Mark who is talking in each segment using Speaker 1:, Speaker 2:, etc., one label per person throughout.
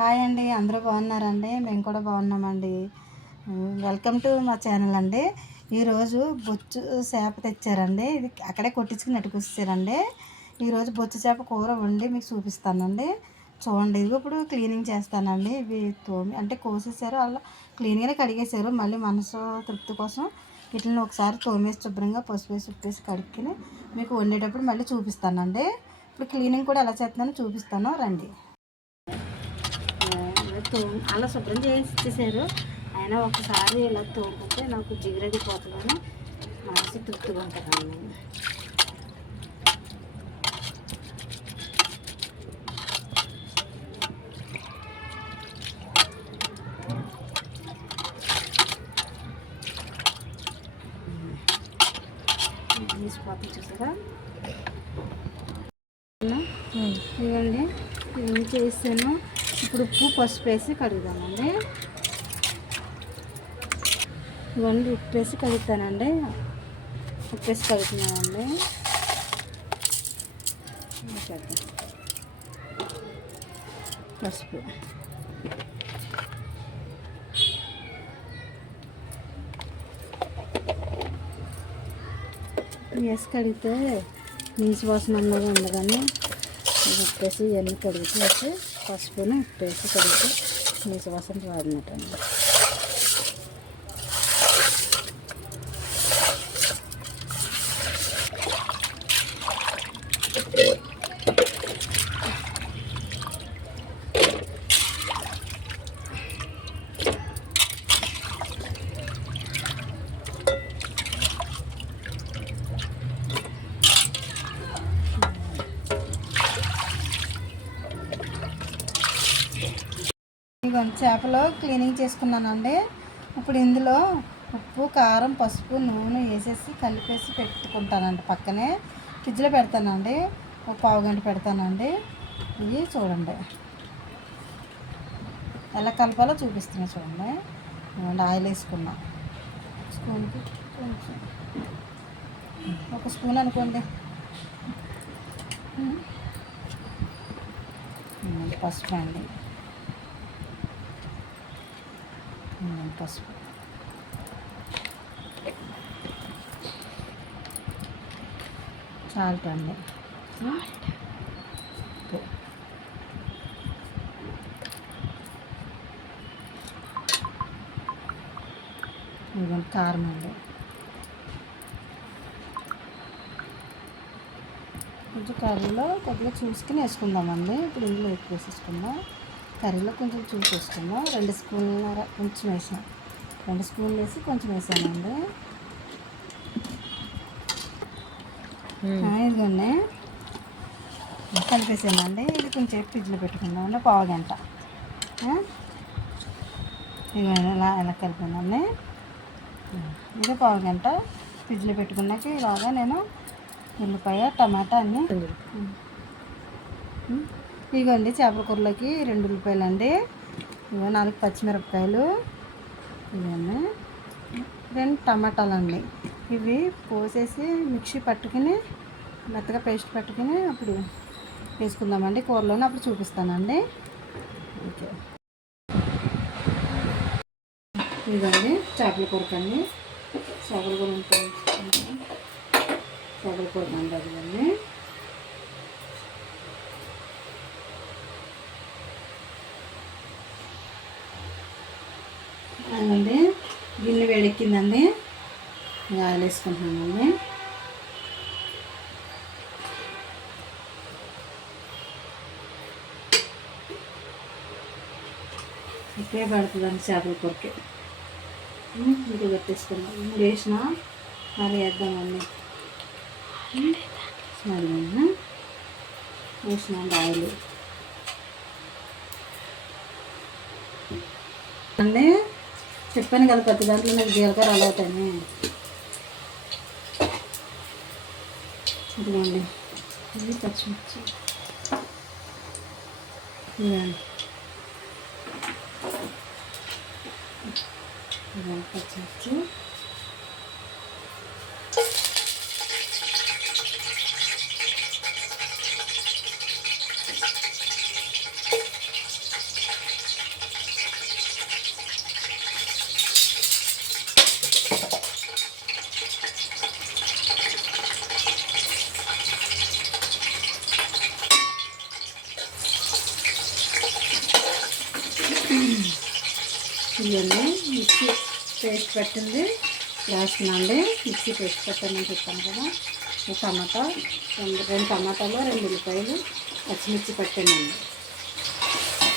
Speaker 1: Hi అండి అందరూ బాగున్నారండి? మేము కూడా బాగున్నామండి. వెల్కమ్ టు మా ఛానల్ అండి. ఈరోజు బొచ్చు చేప తెచ్చారండి. ఇది అక్కడే కొట్టించుకుని నటుకొచ్చారండి ఈరోజు బొచ్చు చేప కూర వండి మీకు చూపిస్తానండి. చూడండి ఇది ఇప్పుడు క్లీనింగ్ చేస్తానండి. ఇవి తోమి అంటే కోసేసారు అలా క్లీన్గానే కడిగేశారు. మళ్ళీ మనసు తృప్తి కోసం వీటిని ఒకసారి తోమేసి శుభ్రంగా పసుపు వేసి ఉప్పేసి కడుక్కుని మీకు వండేటప్పుడు మళ్ళీ చూపిస్తానండి. ఇప్పుడు క్లీనింగ్ కూడా ఎలా చేస్తున్నానో చూపిస్తాను. రండి. తో అలా శుభ్రం చేసి ఇచ్చేసారు అయినా ఒకసారి ఇలా తోముకుంటే నాకు జిగురది పోతుందని మనసు తృప్తిగా ఉంటుందండి. తీసిపోతుంది చూసారా? ఇవ్వండి ఏం చేసాను ఇప్పుడు ఉప్పు పసుపు వేసి కడుగుదామండి. ఇవన్నీ ఉప్పు వేసి కడుగుతానండి ఉప్పు వేసి కడుగుతున్నానండి పసుపు. వేసి కడిగితే నీసు వాసన అన్నది ఉండదని ఉప్పేసి ఇవన్నీ కడిగితే వేసి పసుపుని ఉప్పేసి కడిగితే నీసు వాసన రాడినట్టండి ఇదిగోండి చేపలు క్లీనింగ్ చేసుకున్నానండి. ఇప్పుడు ఇందులో ఉప్పు కారం పసుపు నూనె వేసేసి కలిపేసి పెట్టుకుంటానండి పక్కనే. ఫ్రిడ్జ్లో పెడతానండి. ఒక పావు గంట పెడతానండి. ఇవి చూడండి. ఎలా కలపాలో చూపిస్తున్నా చూడండి. ఆయిల్ వేసుకున్నా. స్పూన్కి కొంచెం. ఒక స్పూన్ అనుకోండి. పసుపు అండి. పసుపు సాల్ట్ అండి ఇదిగోండి కారం అండి కొంచెం కర్రీలో కొద్దిగా చూసుకుని వేసుకుందామండి ఇప్పుడు ఇందులో ఎక్కువ వేసేసుకుందాం కర్రీలో కొంచెం చూసి వేసుకుందాం రెండు స్పూన్ల కొంచెం వేసాం. రెండు స్పూన్లు వేసి కొంచెం వేసానండి. ఇదిగోండి. కలిపేసానండి ఇది కొంచెం ఫ్రిడ్జ్లో పెట్టుకుందాం. అండి పావు గంట? ఇదిగోండి ఇలా ఇలా కలిపానండి ఇది పావు గంట. ఫ్రిడ్జ్లో పెట్టుకున్నాక ఇలాగా నేను ఉల్లిపాయ టమాటా అన్నీ ఉమ్. ఇదిగోండి చేపల కూరలోకి రెండు ఉల్లిపాయలు అండి ఇగో నాలుగు పచ్చిమిరపకాయలు. ఇవన్నీ రెండు టమాటాలు అండి ఇవి పోసేసి మిక్సీ పట్టుకుని మెత్తగా పేస్ట్ పట్టుకుని అప్పుడు వేసుకుందామండి. కూరలోనే అప్పుడు చూపిస్తానండి. ఓకే. ఇదండి చేపల కూరకండి చేపల కూర చేపల కూర అండి అదిగండి అండి గిన్నె వేడెక్కిందండి. గాలి ఆయిల్ వేసుకుంటున్నానండి. ఇప్పుడే పడుతుందండి చేపల కూరకి. ఇది పెట్టేసుకున్నాం మూడు వేసిన మరి వేద్దామండి మరి వేసినండి ఆయిల్. అండి చెప్పాను కదా ప్రతి దాంట్లో నాకు జీలకర్ర అలవుతాయని ఇదిగోండి. ఇది పచ్చిమిర్చి. ఇదిగోండి పచ్చిమిర్చి ఇవన్నీ మిక్సీ పేస్ట్ పెట్టింది వేస్తున్నాండి మిక్సీ పేస్ట్ పెట్టామని చెప్పాను కదా. ఈ టమాటా రెండు రెండు టమాటాలు రెండు ఉల్లిపాయలు పచ్చిమిర్చి పెట్టానండి.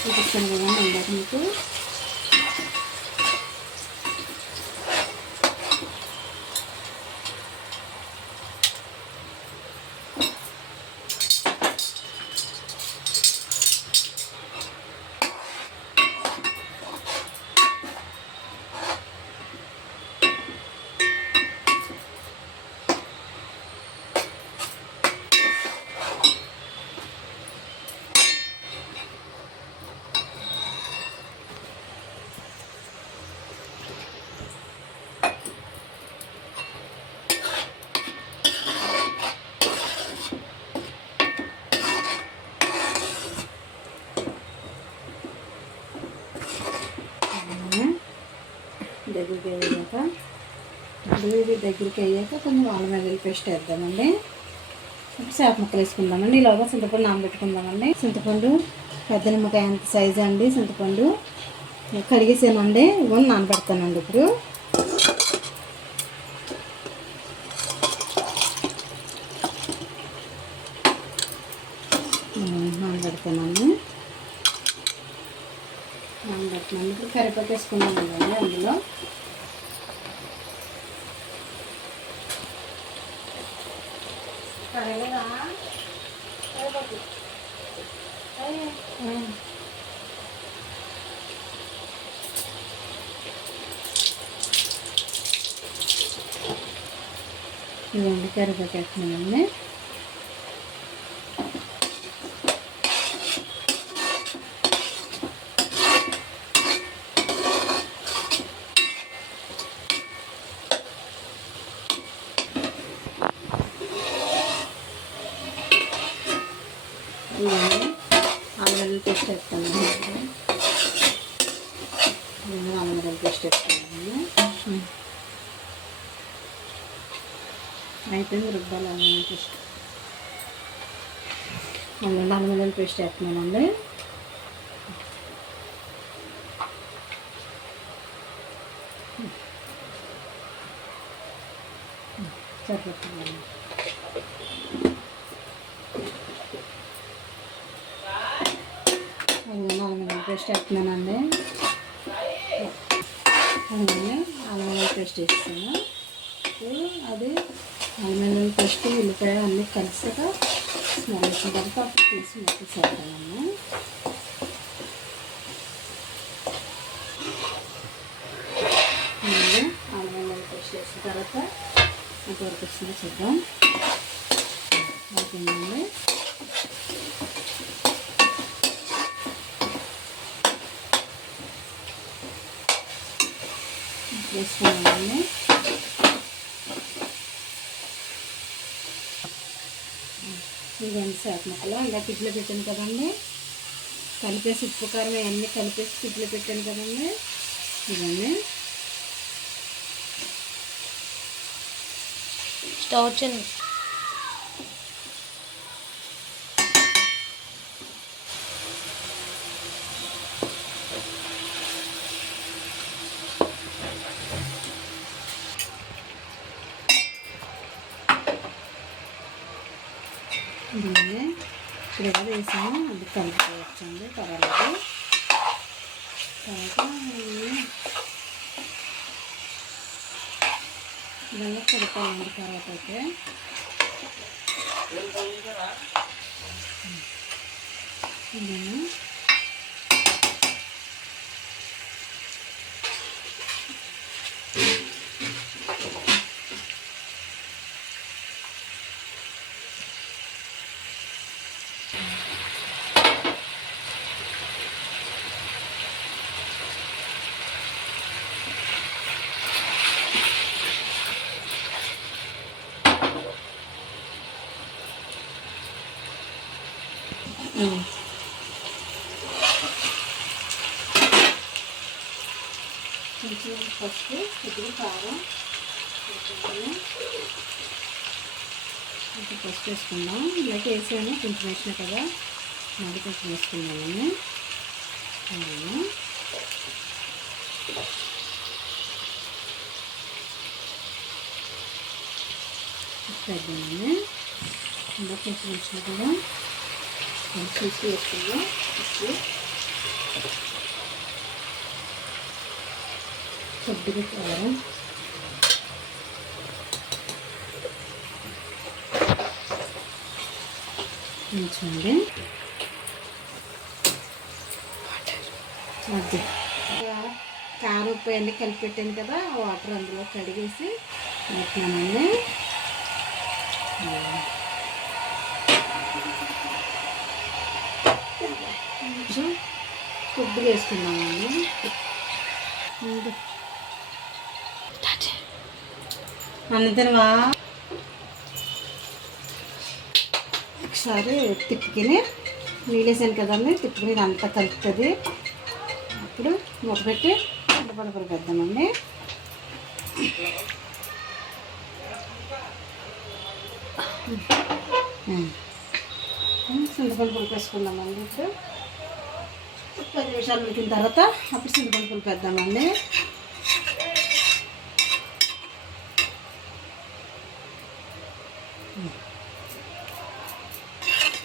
Speaker 1: చూపిస్తాను కదండి ఇందాక మీకు. దగ్గరికి అయ్యాక గ్రేవీ దగ్గరికి అయ్యాక కొంచెం అల్లం వెల్లుల్లి పేస్ట్ వేద్దామండి. చేప ముక్కలు వేసుకుందామండి. ఇలాగా చింతపండు నానబెట్టుకుందామండి. చింతపండు పెద్ద నిమ్మకాయ అంత సైజు అండి చింతపండు. కడిగేసానండి ఇవన్నీ నానబెడతానండి ఇప్పుడు. నానబెడతానండి. నానబెడుతున్నాను ఇప్పుడు కరివేపాకు వేసుకున్నామండి అందులో. కరివేలా కరివేపాకు ఇదండి కరివేపాకు వేస్తున్నామండి ఇవన్నీ అల్లం పేస్ట్ వేస్తాను అల్లం పేస్ట్ వేస్తాను అయిపోయింది రుబ్బాలి అల్లం పేస్ట్ అల్లం అల్లం పేస్ట్ వేస్తున్నామండి సరిపోతుంది అందులో అల్లం పేస్ట్ వేస్తున్నానండి అందులో అల్లం పేస్ట్ వేస్తాను ఇప్పుడు అది అల్లం ఫస్ట్ ఉల్లిపాయ అన్నీ కలిసాక స్మెల్ వచ్చిన తర్వాత అప్పుడు తీసి మొత్తం చేద్దామమ్మ అల్లం పేస్ట్ వేసిన తర్వాత ఎంతవరకు వస్తుందో చూద్దాం. అయిపోయిందండి. వేసుకున్నామండి ఇదండి శాఖ ముక్కలు ఇలా కిట్లో పెట్టాను కదండి. కలిపేసి ఉప్పు కారం అవన్నీ కలిపేసి కిట్లో పెట్టాను కదండి. ఇవన్నీ.
Speaker 2: స్టవ్ చిన్న
Speaker 1: ఇవన్నీ ఇప్పుడు ఎలా వేసాము అది కలుపుకోవచ్చండి పర్వాలేదు తర్వాత ఇవి ఇవన్నీ కలుపుకోవాలండి తర్వాత అయితే ఇవన్నీ కొంచెం పసుపు కొద్దిగా కారం కొంచెం పసుపు వేసుకుందాం. ఇలాగే వేసాను. కొంచెం వేసిన కదా మళ్ళీ కొంచెం వేసుకుందామని అవును. ఇంకా కొంచెం వేసిన కూడా కొంచెం వేసుకుందాం ఉప్పు కొద్దిగా కారం. ఉంచండి. అది. కారం ఉప్పు అన్నీ కలిపి పెట్టాను కదా వాటర్ అందులో కడిగేసి పెట్టినామండి కొంచెం కొద్దిగా వేసుకున్నామండి ఇంకా ఒకసారి తిప్పుకుని నీళ్ళేసాను కదండి తిప్పుకుని అంతా కలుపుతుంది. అప్పుడు మూత పెట్టి పడపడ పెద్దామండి చింతపండు పులుపు వేసుకుందామండి ఇప్పుడు. పది నిమిషాలు ఉడికిన తర్వాత అప్పుడు చింతపండు పులుపు వేద్దామండి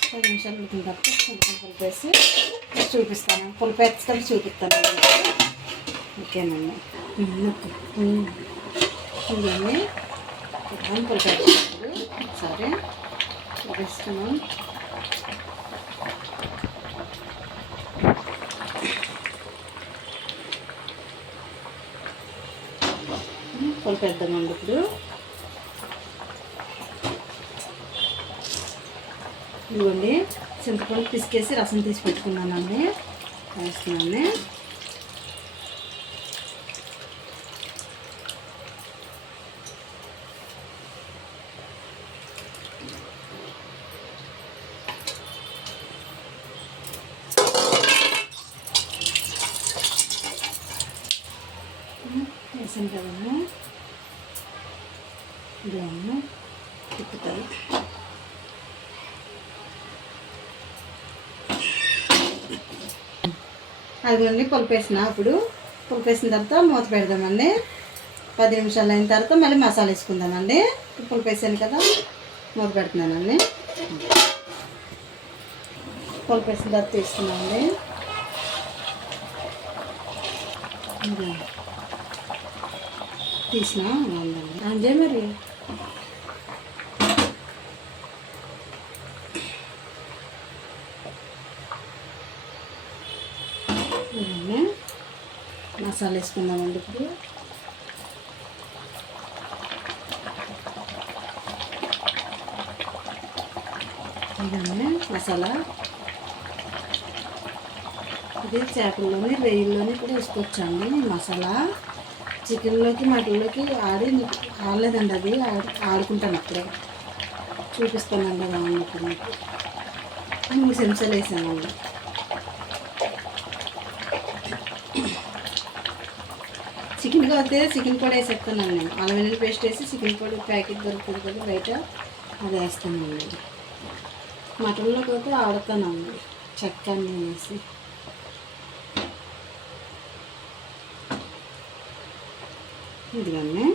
Speaker 1: పది నిమిషాలు ఉడికిన తర్వాత చింతపండు పులుపు చూపిస్తాను. పులుపు చూపిస్తాను. ఓకేనండి. ఇవన్నీ కొంచెం వేస్తాను ఒకసారి చూపిస్తున్నాను కలిపేద్దామండి ఇప్పుడు. ఇదిగోండి చింతపండు పిసికేసి రసం తీసి పెట్టుకున్నానండి వేస్తున్నాను. అదిగోండి పులిపేసిన అప్పుడు. పులిపేసిన తర్వాత మూత పెడదామండి. పది నిమిషాలు అయిన తర్వాత మళ్ళీ మసాలా వేసుకుందామండి. పులిపేసాను కదా మూత పెడుతున్నానండి. పులిపేసిన తర్వాత తీసుకున్నామండి. తీసినా తీసిన అంతే మరి? ఇవన్నీ మసాలా వేసుకుందామండి ఇప్పుడు. ఇవన్నీ మసాలా. ఇది చేపల్లోని రొయ్యల్లోని కూడా వేసుకొచ్చండి మసాలా. చికెన్లోకి మటన్లోకి ఆడి ఆడలేదండి అది. ఆడుకుంటాను అప్పుడే చూపిస్తానండి బాగున్నప్పుడు మీకు. మూడు వేసానండి. చికెన్ అయితే చికెన్ పొడి వేసేస్తానండి నేను. అల్లం వెల్లుల్లి పేస్ట్ వేసి చికెన్ పొడి ప్యాకెట్ దొరుకుతుంది కదా బయట అది వేస్తానండి. మటన్లోకి అయితే ఆడుతానండి. చెక్క అన్నీ వేసి. ఇదిగోండి.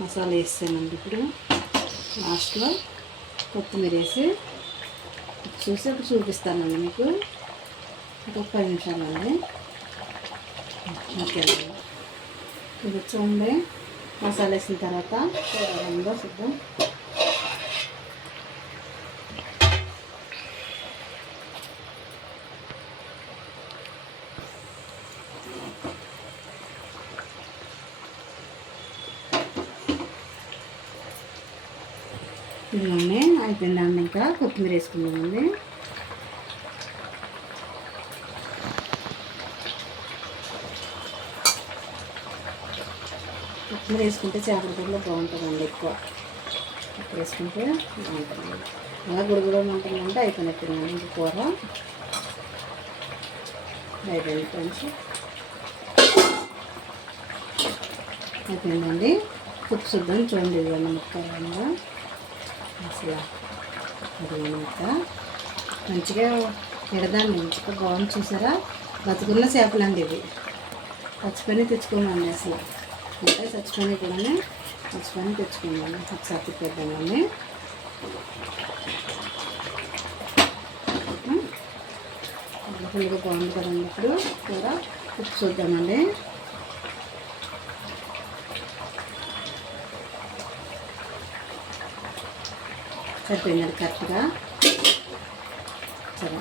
Speaker 1: మసాలా వేసానండి ఇప్పుడు. లాస్ట్లో కొత్తిమీర వేసి చూసి అప్పుడు చూపిస్తానండి మీకు. ఇంకొక పది నిమిషాలు అండి. ఓకే అండి ఇది చూడండి మసాలా వేసిన తర్వాత ఉందో సిద్ధం ఇదిగోండి అయిపోయిందండి ఇంకా కొత్తిమీర వేసుకుందామండి. కొత్తిమీర వేసుకుంటే చేపల కూరలో బాగుంటుందండి ఎక్కువ. ఎక్కువ వేసుకుంటే బాగుంటుంది. అలా గుడుగుడు ఉంటుందంటే అయిపోయినట్టుందండి ఇంక కూర. అయిపోయింది ఫ్రెండ్స్. అయిపోయిందండి. ఉప్పు శుద్ధం చూడండి ఇవ్వండి ముక్కలంగా. అసలు అదనమాట మంచిగా ఎడదాన్ని మంచిగా బాగుంది చూసారా? బతుకున్న చేపలండి ఇవి. పచ్చిపని తెచ్చుకోమండి అసలు. అంటే చచ్చిపోయి కూడా చచ్చిపోయి తెచ్చుకున్నాను ఒకసారి తిప్పేద్దామండి ఫుల్గా బాగుంది కదండి ఇప్పుడు. కూర ఉప్పు చూద్దామండి. సరిపోయిందండి కరెక్ట్గా. సరే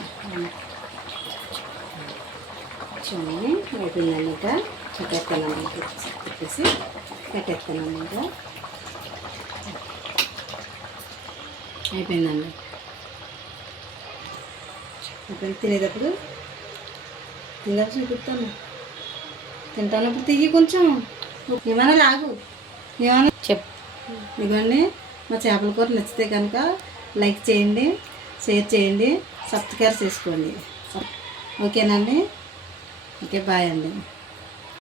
Speaker 1: చూడండి అయిపోయిందండి ఇంకా. కట్టేస్తానండి పెట్టేసి కట్టేస్తానండి ఇంకా అయిపోయిందండి. అయిపోయింది. తినేటప్పుడు తినేసి చూపిస్తాను తింటానప్పుడు తియ్యి కొంచెం. ఏమైనా లాగు. ఏమైనా
Speaker 2: చెప్.
Speaker 1: ఇదిగోండి మా చేపల కూర నచ్చితే కనుక లైక్ చేయండి షేర్ చేయండి సబ్స్క్రైబ్ చేసుకోండి. ఓకేనండి? ఓకే బాయ్ అండి.